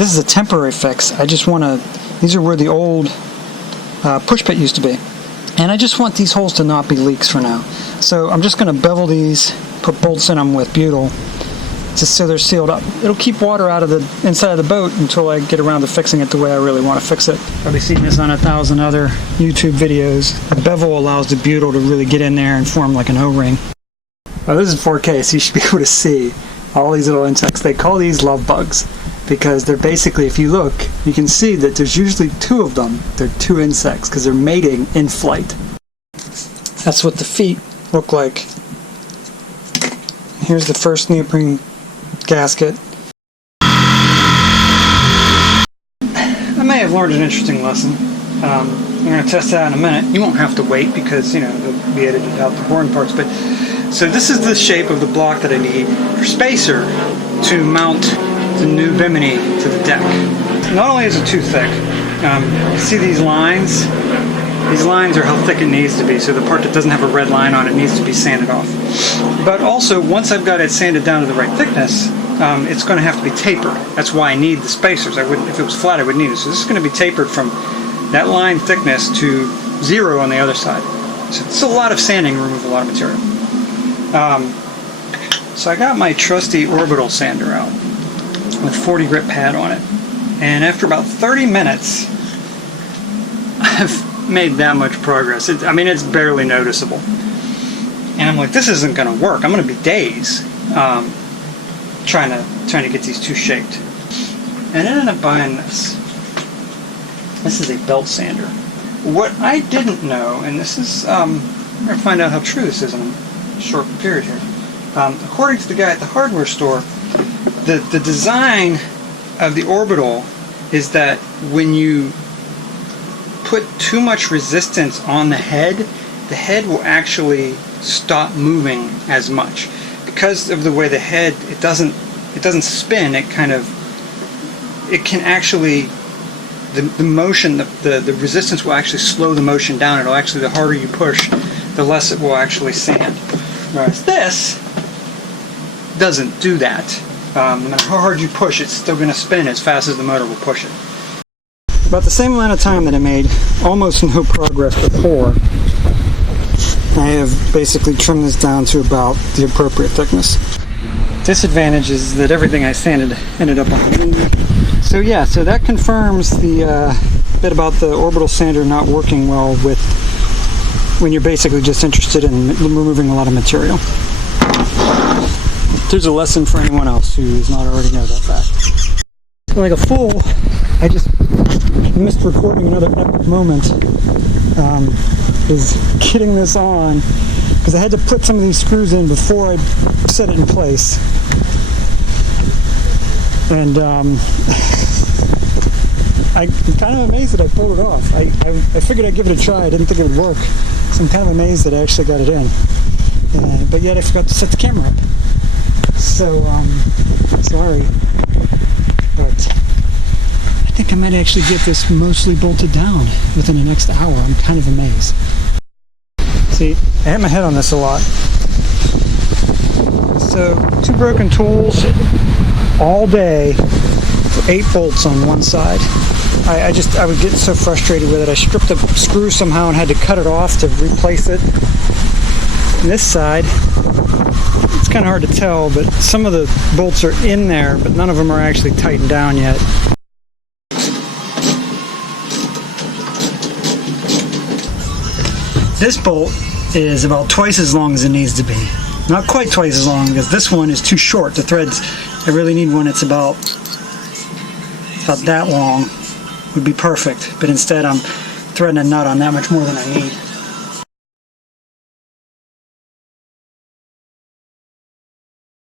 this is a temporary fix. I just want to, these are where the old push pit used to be. And I just want these holes to not be leaks for now. So I'm just going to bevel these, put bolts in them with butyl, just so they're sealed up. It'll keep water out of the inside of the boat until I get around to fixing it the way I really want to fix it. Probably seen this on 1,000 other YouTube videos. The bevel allows the butyl to really get in there and form like an O-ring. Oh, this is 4K, so you should be able to see all these little insects. They call these love bugs because they're basically, if you look, you can see that there's usually 2 of them. They're 2 insects because they're mating in flight. That's what the feet look like. Here's the first neoprene gasket. I may have learned an interesting lesson. I'm going to test it out in a minute. You won't have to wait because, you know, it'll be edited out the boring parts. But so this is the shape of the block that I need for spacer to mount the new Bimini to the deck. Not only is it too thick, see these lines? These lines are how thick it needs to be, so the part that doesn't have a red line on it needs to be sanded off. But also, once I've got it sanded down to the right thickness, it's going to have to be tapered. That's why I need the spacers. I wouldn't, if it was flat, I would need it. So this is going to be tapered from that line thickness to 0 on the other side. So it's a lot of sanding to remove a lot of material. So I got my trusty orbital sander out with 40 grit pad on it, and after about 30 minutes, I've made that much progress. I mean, it's barely noticeable. And I'm like, this isn't going to work. I'm going to be days trying to get these 2 shaped. And I ended up buying this. This is a belt sander. What I didn't know, and this is, I'm going to find out how true this is in a short period here. According to the guy at the hardware store, the design of the orbital is that when you put too much resistance on the head will actually stop moving as much. Because of the way the head, it doesn't spin, it can actually, the motion, the resistance will actually slow the motion down. It'll actually, the harder you push, the less it will actually sand. Whereas this doesn't do that. No matter how hard you push, it's still going to spin as fast as the motor will push it. About the same amount of time that I made almost no progress before, I have basically trimmed this down to about the appropriate thickness. Disadvantage is that everything I sanded ended up on the knee. So yeah, so that confirms the bit about the orbital sander not working well with when you're basically just interested in removing a lot of material. There's a lesson for anyone else who does not already know that fact. Like a fool, I just missed recording another epic moment. Is getting this on because I had to put some of these screws in before I set it in place. And I'm kind of amazed that I pulled it off. I figured I'd give it a try. I didn't think it would work. So I'm kind of amazed that I actually got it in. But yet I forgot to set the camera up. So, sorry. But I think I might actually get this mostly bolted down within the next hour. I'm kind of amazed. See, I hit my head on this a lot. So, 2 broken tools all day for 8 bolts on one side. I would get so frustrated with it. I stripped the screw somehow and had to cut it off to replace it. And this side, it's kind of hard to tell, but some of the bolts are in there, but none of them are actually tightened down yet. This bolt is about twice as long as it needs to be. Not quite twice as long, because this one is too short. The threads, I really need one that's about that long. Would be perfect, but instead I'm threading a nut on that much more than I need.